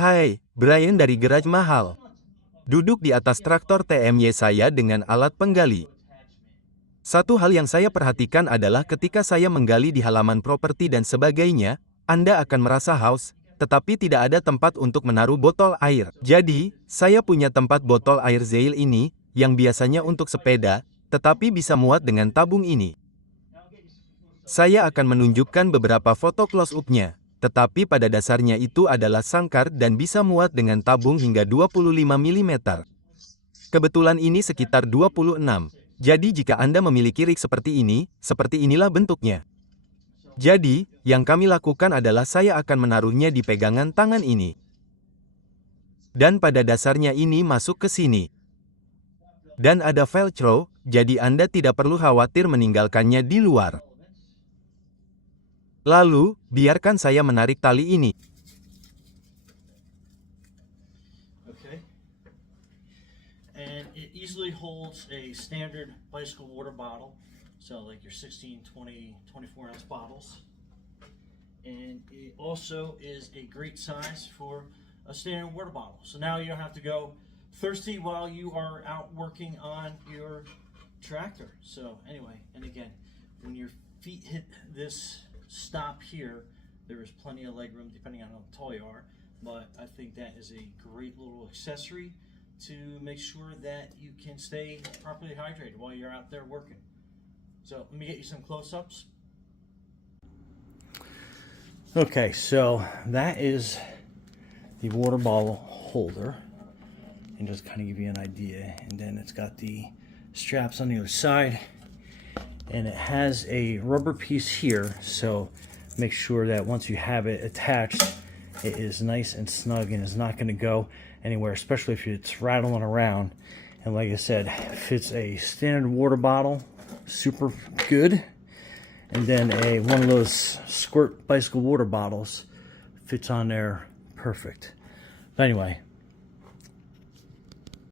Hai, Brian dari Garage Mahal. Duduk di atas traktor TMY saya dengan alat penggali. Satu hal yang saya perhatikan adalah ketika saya menggali di halaman properti dan sebagainya, Anda akan merasa haus, tetapi tidak ada tempat untuk menaruh botol air. Jadi, saya punya tempat botol air Zefal ini, yang biasanya untuk sepeda, tetapi bisa muat dengan tabung ini. Saya akan menunjukkan beberapa foto close-up-nya, tetapi pada dasarnya itu adalah sangkar dan bisa muat dengan tabung hingga 25 mm. Kebetulan ini sekitar 26. Jadi jika Anda memiliki rig seperti inilah bentuknya. Jadi, yang kami lakukan adalah saya akan menaruhnya di pegangan tangan ini. Dan pada dasarnya ini masuk ke sini. Dan ada velcro, jadi Anda tidak perlu khawatir meninggalkannya di luar. Lalu, biarkan saya menarik tali ini. Okay. And it easily holds a standard bicycle water bottle, so like your 16, 20, 24 ounce bottles. And it also is a great size for a standard water bottle. So now you don't have to go thirsty while you are out working on your tractor. So anyway, and again, when your feet hit this stop here, there is plenty of leg room depending on how tall you are, but I think that is a great little accessory to make sure that you can stay properly hydrated while you're out there working. So let me get you some close-ups. Okay, so that is the water bottle holder, and just kind of give you an idea. And then it's got the straps on the other side, and it has a rubber piece here, so make sure that once you have it attached, it is nice and snug and is not going to go anywhere, especially if it's rattling around. And like I said, fits a standard water bottle super good, and then one of those squirt bicycle water bottles fits on there perfect. But anyway,